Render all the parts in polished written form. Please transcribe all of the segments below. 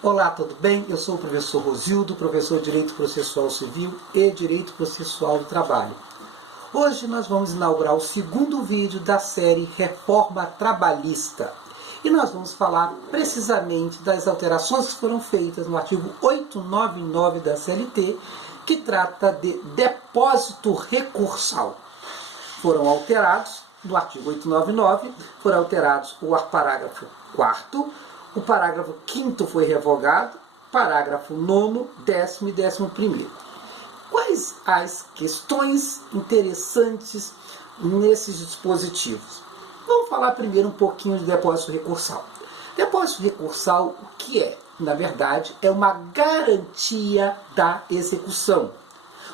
Olá, tudo bem? Eu sou o professor Rosildo, professor de Direito Processual Civil e Direito Processual do Trabalho. Hoje nós vamos inaugurar o segundo vídeo da série Reforma Trabalhista. E nós vamos falar precisamente das alterações que foram feitas no artigo 899 da CLT, que trata de depósito recursal. Foram alterados, no artigo 899, foram alterados o parágrafo 4º, o parágrafo 5º foi revogado, parágrafo 9º, 10º e 11º. Quais as questões interessantes nesses dispositivos? Vamos falar primeiro um pouquinho de depósito recursal. Depósito recursal, o que é? Na verdade, é uma garantia da execução.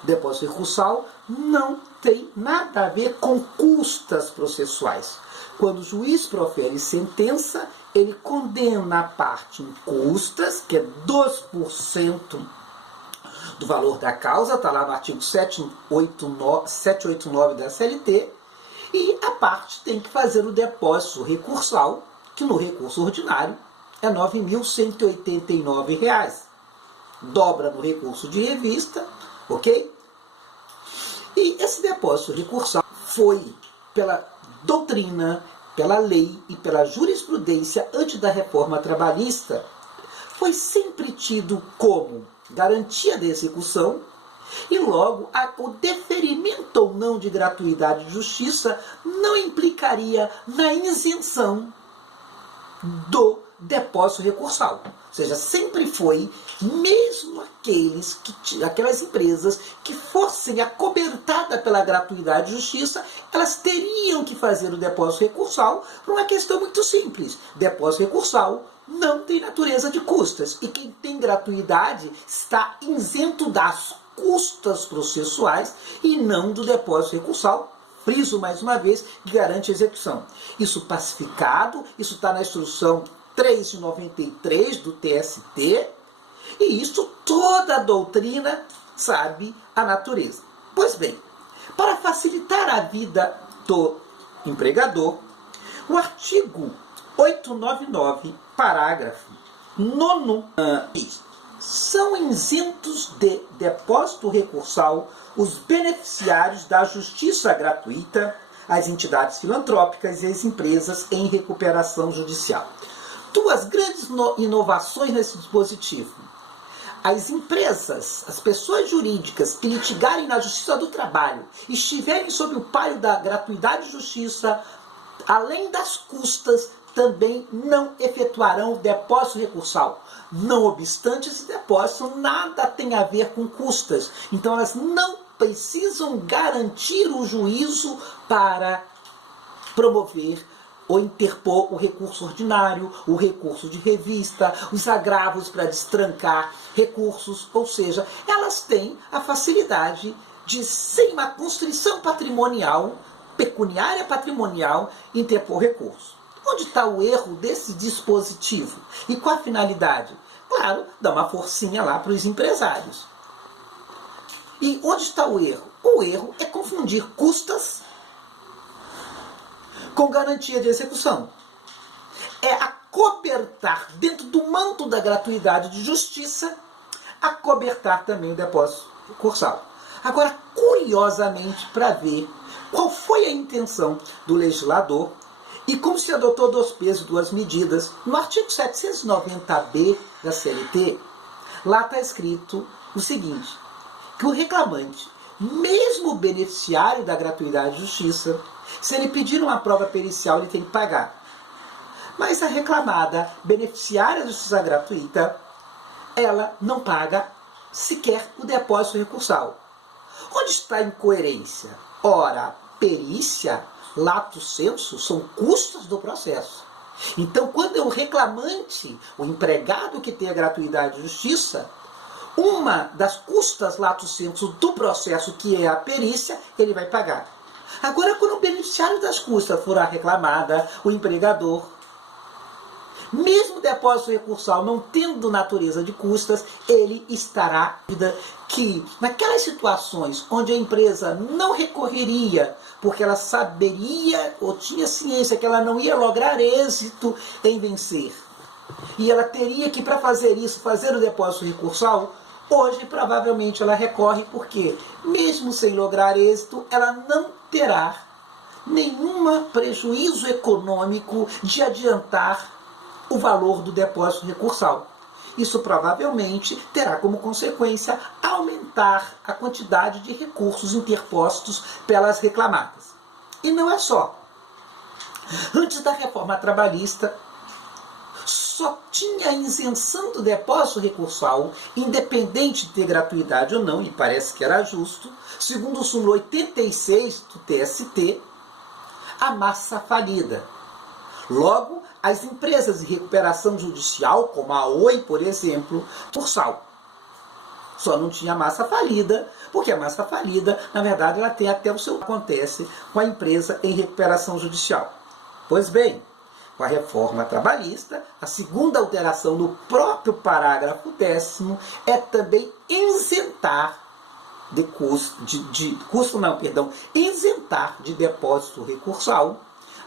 O depósito recursal não tem nada a ver com custas processuais. Quando o juiz profere sentença, ele condena a parte em custas, que é 2% do valor da causa, está lá no artigo 789 da CLT, e a parte tem que fazer o depósito recursal, que no recurso ordinário é R$ 9.189. Dobra no recurso de revista, ok? E esse depósito recursal foi pela doutrina, pela lei e pela jurisprudência antes da reforma trabalhista, foi sempre tido como garantia de execução e logo o deferimento ou não de gratuidade de justiça não implicaria na isenção do depósito recursal. Ou seja, sempre foi, mesmo aquelas empresas que fossem acobertadas pela gratuidade de justiça, elas teriam que fazer o depósito recursal por uma questão muito simples. Depósito recursal não tem natureza de custas. E quem tem gratuidade está isento das custas processuais e não do depósito recursal. Friso mais uma vez, que garante a execução. Isso pacificado, isso está na instrução 3 de 93 do TST, e isso toda a doutrina sabe a natureza. Pois bem, para facilitar a vida do empregador, o artigo 899, parágrafo 9º, diz: são isentos de depósito recursal os beneficiários da justiça gratuita, as entidades filantrópicas e as empresas em recuperação judicial. Duas grandes inovações nesse dispositivo. As empresas, as pessoas jurídicas que litigarem na Justiça do Trabalho e estiverem sob o palio da gratuidade de justiça, além das custas, também não efetuarão o depósito recursal. Não obstante, esse depósito nada tem a ver com custas. Então elas não precisam garantir o juízo para promover ou interpor o recurso ordinário, o recurso de revista, os agravos para destrancar recursos, ou seja, elas têm a facilidade de, sem uma constrição patrimonial, pecuniária patrimonial, interpor recurso. Onde está o erro desse dispositivo? E qual a finalidade? Claro, dá uma forcinha lá para os empresários. E onde está o erro? O erro é confundir custas com garantia de execução. É acobertar, dentro do manto da gratuidade de justiça, acobertar também o depósito recursal. Agora, curiosamente, para ver qual foi a intenção do legislador e como se adotou dois pesos, duas medidas, no artigo 790b da CLT, lá está escrito o seguinte, que o reclamante, mesmo o beneficiário da gratuidade de justiça, se ele pedir uma prova pericial, ele tem que pagar. Mas a reclamada, beneficiária da justiça gratuita, ela não paga sequer o depósito recursal. Onde está a incoerência? Ora, perícia, lato sensu, são custos do processo. Então, quando é o reclamante, o empregado que tem a gratuidade de justiça, uma das custas lato sensu do processo, que é a perícia, ele vai pagar. Agora, quando o beneficiário das custas for a reclamada, o empregador, mesmo o depósito recursal não tendo natureza de custas, ele estará que, naquelas situações onde a empresa não recorreria, porque ela saberia ou tinha ciência que ela não ia lograr êxito em vencer e ela teria que, para fazer isso, fazer o depósito recursal, hoje provavelmente ela recorre porque, mesmo sem lograr êxito, ela não terá nenhum prejuízo econômico de adiantar o valor do depósito recursal. Isso provavelmente terá como consequência aumentar a quantidade de recursos interpostos pelas reclamadas. E não é só. Antes da reforma trabalhista, só tinha a isenção do depósito recursal, independente de ter gratuidade ou não, e parece que era justo, segundo o súmulo 86 do TST, a massa falida. Logo, as empresas de recuperação judicial, como a Oi, por exemplo, recursal. Só não tinha massa falida, porque a massa falida, na verdade, ela tem até o seu acontece com a empresa em recuperação judicial. Pois bem, com a reforma trabalhista, a segunda alteração no próprio parágrafo 10º é também isentar isentar de depósito recursal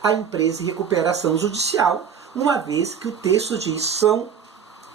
a empresa de recuperação judicial, uma vez que o texto diz são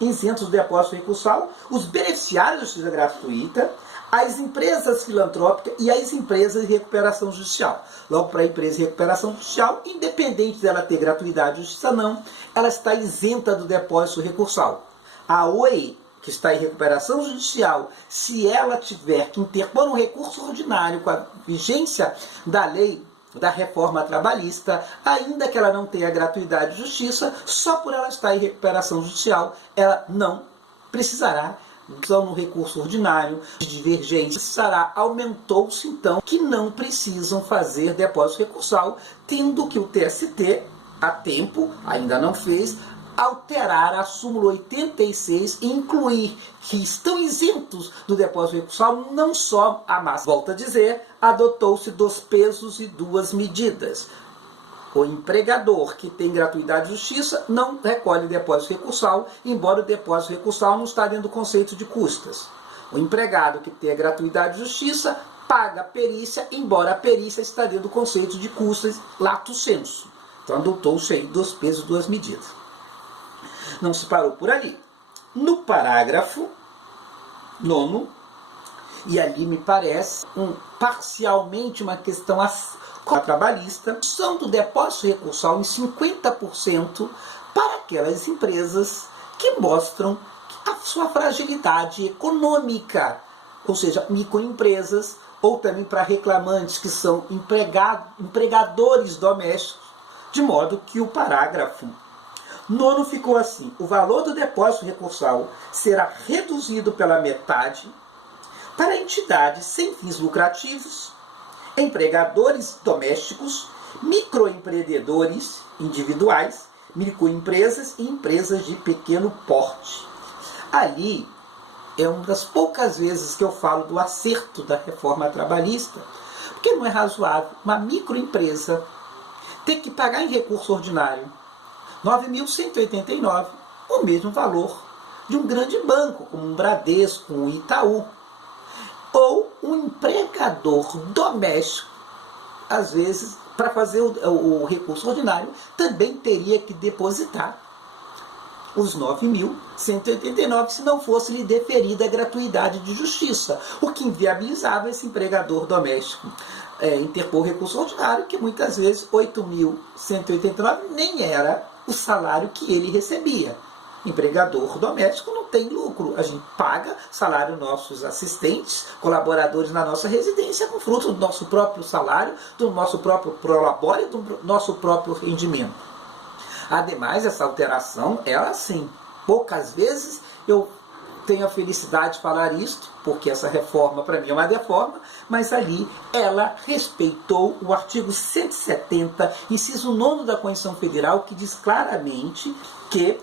isentos do depósito recursal os beneficiários da justiça gratuita, as empresas filantrópicas e as empresas de recuperação judicial. Logo, para a empresa de recuperação judicial, independente dela ter gratuidade ou justiça não, ela está isenta do depósito recursal. A Oi, que está em recuperação judicial, se ela tiver que interpor um recurso ordinário com a vigência da lei da reforma trabalhista, ainda que ela não tenha gratuidade de justiça, só por ela estar em recuperação judicial, ela não precisará, então, no recurso ordinário de divergência, aumentou-se então que não precisam fazer depósito recursal, tendo que o TST, a tempo, ainda não fez, alterar a súmula 86 e incluir que estão isentos do depósito recursal não só a massa. Volto a dizer, adotou-se 2 pesos e 2 medidas. O empregador que tem gratuidade de justiça não recolhe depósito recursal, embora o depósito recursal não está dentro do conceito de custas. O empregado que tem a gratuidade de justiça paga a perícia, embora a perícia está dentro do conceito de custas lato sensu. Então adotou-se aí 2 pesos e 2 medidas. Não se parou por ali. No parágrafo 9º, e ali me parece parcialmente uma questão trabalhista, são do depósito recursal em 50% para aquelas empresas que mostram a sua fragilidade econômica, ou seja, microempresas, ou também para reclamantes que são empregadores domésticos, de modo que o parágrafo 9º ficou assim: o valor do depósito recursal será reduzido pela metade para entidades sem fins lucrativos, empregadores domésticos, microempreendedores individuais, microempresas e empresas de pequeno porte. Ali é uma das poucas vezes que eu falo do acerto da reforma trabalhista, porque não é razoável uma microempresa ter que pagar em recurso ordinário R$ 9.189, o mesmo valor de um grande banco, como um Bradesco, um Itaú. Ou um empregador doméstico, às vezes, para fazer o recurso ordinário, também teria que depositar os 9.189 se não fosse lhe deferida a gratuidade de justiça, o que inviabilizava esse empregador doméstico interpor recurso ordinário, que muitas vezes 8.189 nem era o salário que ele recebia. Empregador doméstico não tem lucro. A gente paga salário nossos assistentes, colaboradores na nossa residência, com fruto do nosso próprio salário, do nosso próprio prolabore e do nosso próprio rendimento. Ademais, essa alteração, ela sim, poucas vezes eu tenho a felicidade de falar isto, porque essa reforma para mim é uma reforma, mas ali ela respeitou o artigo 170, inciso 9º da Constituição Federal, que diz claramente que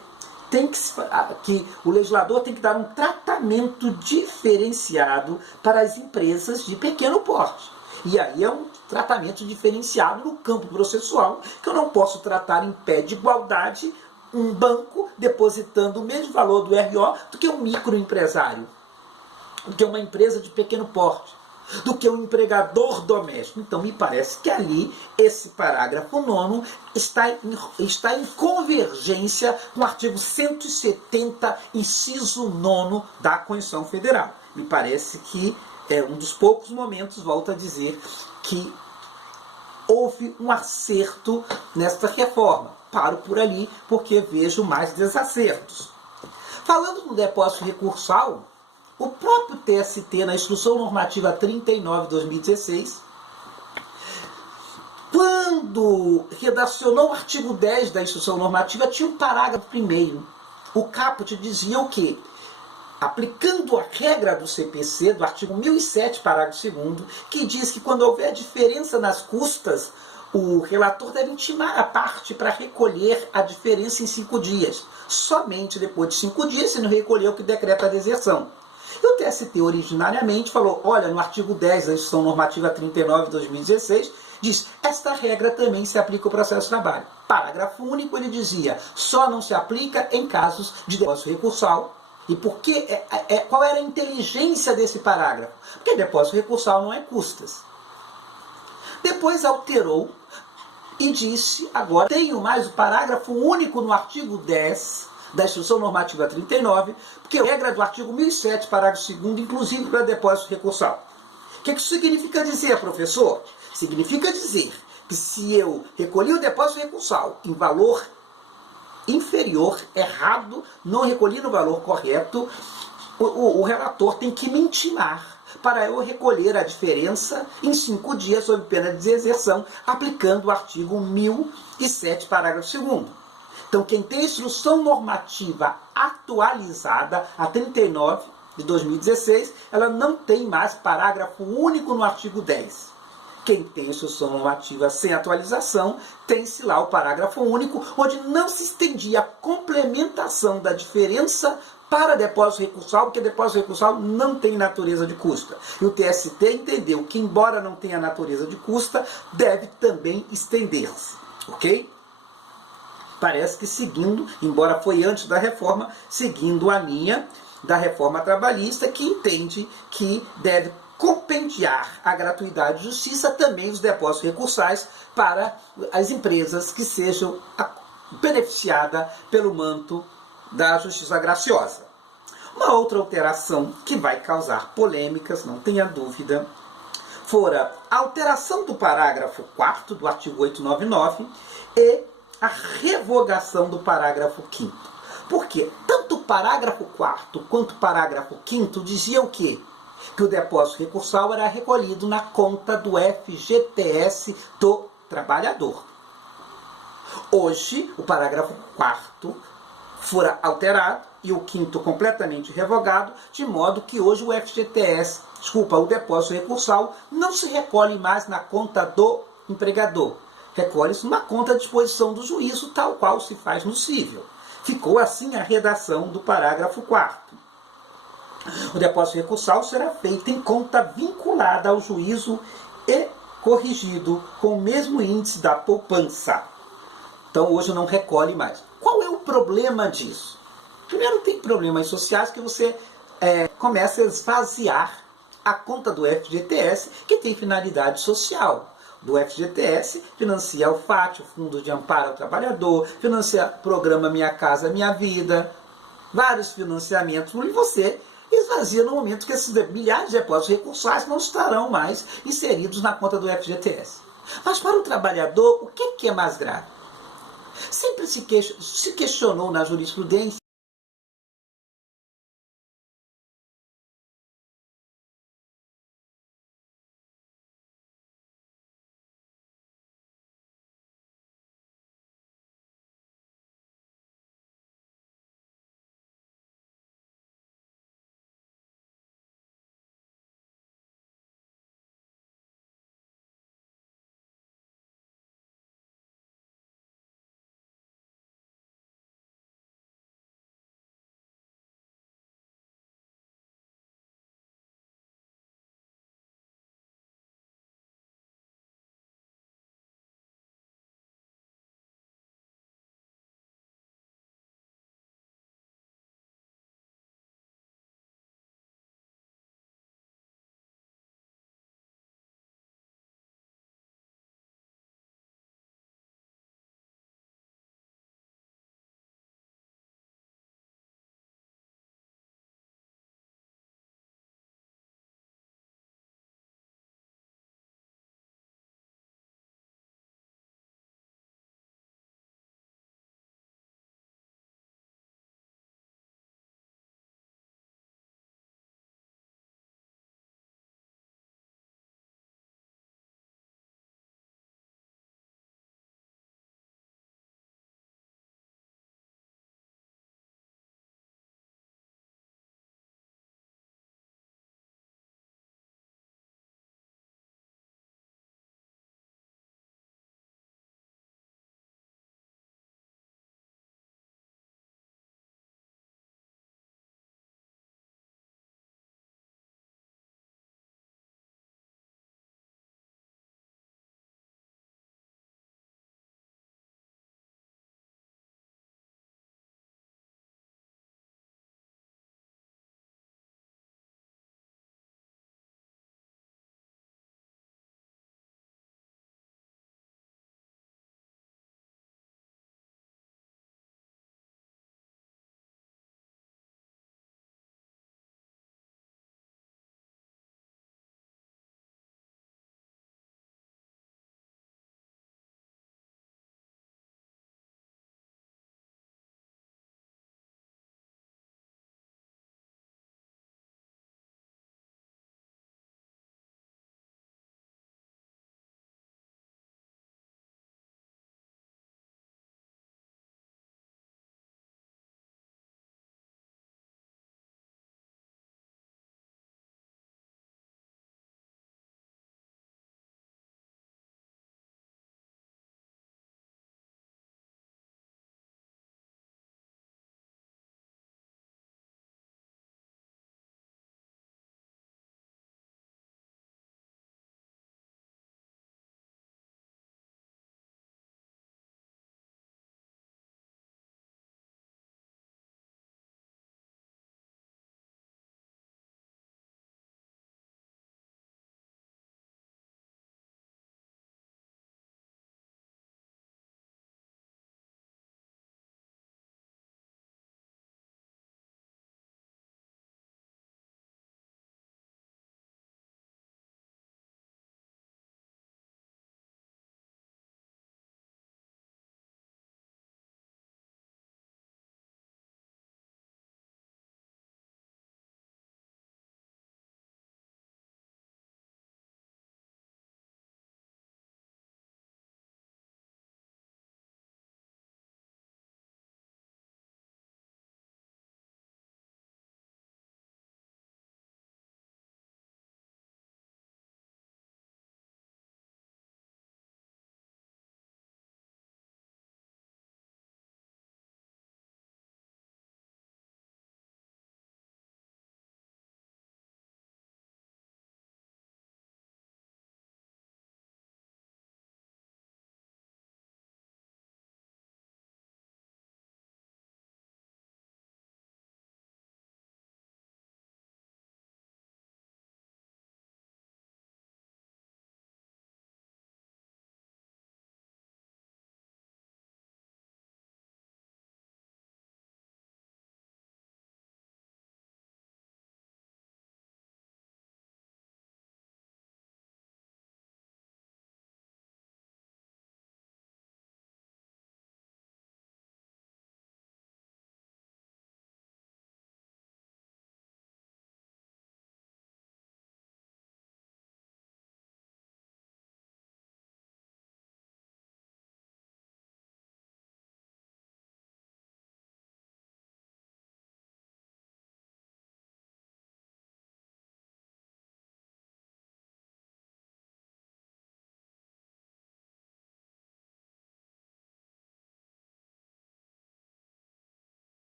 o legislador tem que dar um tratamento diferenciado para as empresas de pequeno porte. E aí é um tratamento diferenciado no campo processual, que eu não posso tratar em pé de igualdade um banco depositando o mesmo valor do RO do que um microempresário, do que uma empresa de pequeno porte. do que o empregador doméstico. Então, me parece que ali, esse parágrafo 9º está em convergência com o artigo 170, inciso 9º da Constituição Federal. Me parece que é um dos poucos momentos, volto a dizer, que houve um acerto nesta reforma. Paro por ali porque vejo mais desacertos. Falando no depósito recursal, o próprio TST, na Instrução Normativa 39/2016, quando redacionou o artigo 10 da Instrução Normativa, tinha um parágrafo primeiro. O caput dizia o quê? Aplicando a regra do CPC, do artigo 1007, parágrafo 2º, que diz que quando houver diferença nas custas, o relator deve intimar a parte para recolher a diferença em 5 dias. Somente depois de 5 dias, se não recolher, o que decreta a deserção. E o TST originariamente falou, olha, no artigo 10 da Instrução Normativa 39/2016, diz, esta regra também se aplica ao processo de trabalho. Parágrafo único, ele dizia, só não se aplica em casos de depósito recursal. E por que, qual era a inteligência desse parágrafo? Porque depósito recursal não é custas. Depois alterou e disse, agora tenho mais o parágrafo único no artigo 10 da Instrução Normativa 39, porque a regra do artigo 1007, parágrafo 2º, inclusive para depósito recursal. O que isso significa dizer, professor? Significa dizer que se eu recolhi o depósito recursal em valor inferior, errado, não recolhi no valor correto, o relator tem que me intimar para eu recolher a diferença em 5 dias sob pena de deserção, aplicando o artigo 1007, parágrafo 2º. Então, quem tem a Instrução Normativa atualizada, a 39 de 2016, ela não tem mais parágrafo único no artigo 10. Quem tem a Instrução Normativa sem atualização, tem-se lá o parágrafo único, onde não se estendia a complementação da diferença para depósito recursal, porque depósito recursal não tem natureza de custa. E o TST entendeu que, embora não tenha natureza de custa, deve também estender-se. Ok? Parece que seguindo, embora foi antes da reforma, seguindo a linha da reforma trabalhista, que entende que deve compendiar a gratuidade de justiça também os depósitos recursais para as empresas que sejam beneficiadas pelo manto da justiça graciosa. Uma outra alteração que vai causar polêmicas, não tenha dúvida, fora a alteração do parágrafo 4º do artigo 899 e a revogação do parágrafo 5º. Por quê? Tanto o parágrafo 4º quanto o parágrafo 5º diziam o quê? Que o depósito recursal era recolhido na conta do FGTS do trabalhador. Hoje, o parágrafo 4º fora alterado e o 5º completamente revogado, de modo que hoje o o depósito recursal não se recolhe mais na conta do empregador. Recolhe-se numa conta à disposição do juízo, tal qual se faz no cível. Ficou assim a redação do parágrafo 4º. O depósito recursal será feito em conta vinculada ao juízo e corrigido com o mesmo índice da poupança. Então hoje não recolhe mais. Qual é o problema disso? Primeiro, tem problemas sociais que você começa a esvaziar a conta do FGTS, que tem finalidade social. Do FGTS financia o FAT, o Fundo de Amparo ao Trabalhador, financia o programa Minha Casa Minha Vida, vários financiamentos, e você esvazia no momento que esses milhares de depósitos recursais não estarão mais inseridos na conta do FGTS. Mas para o trabalhador, o que é mais grave? Sempre se questionou na jurisprudência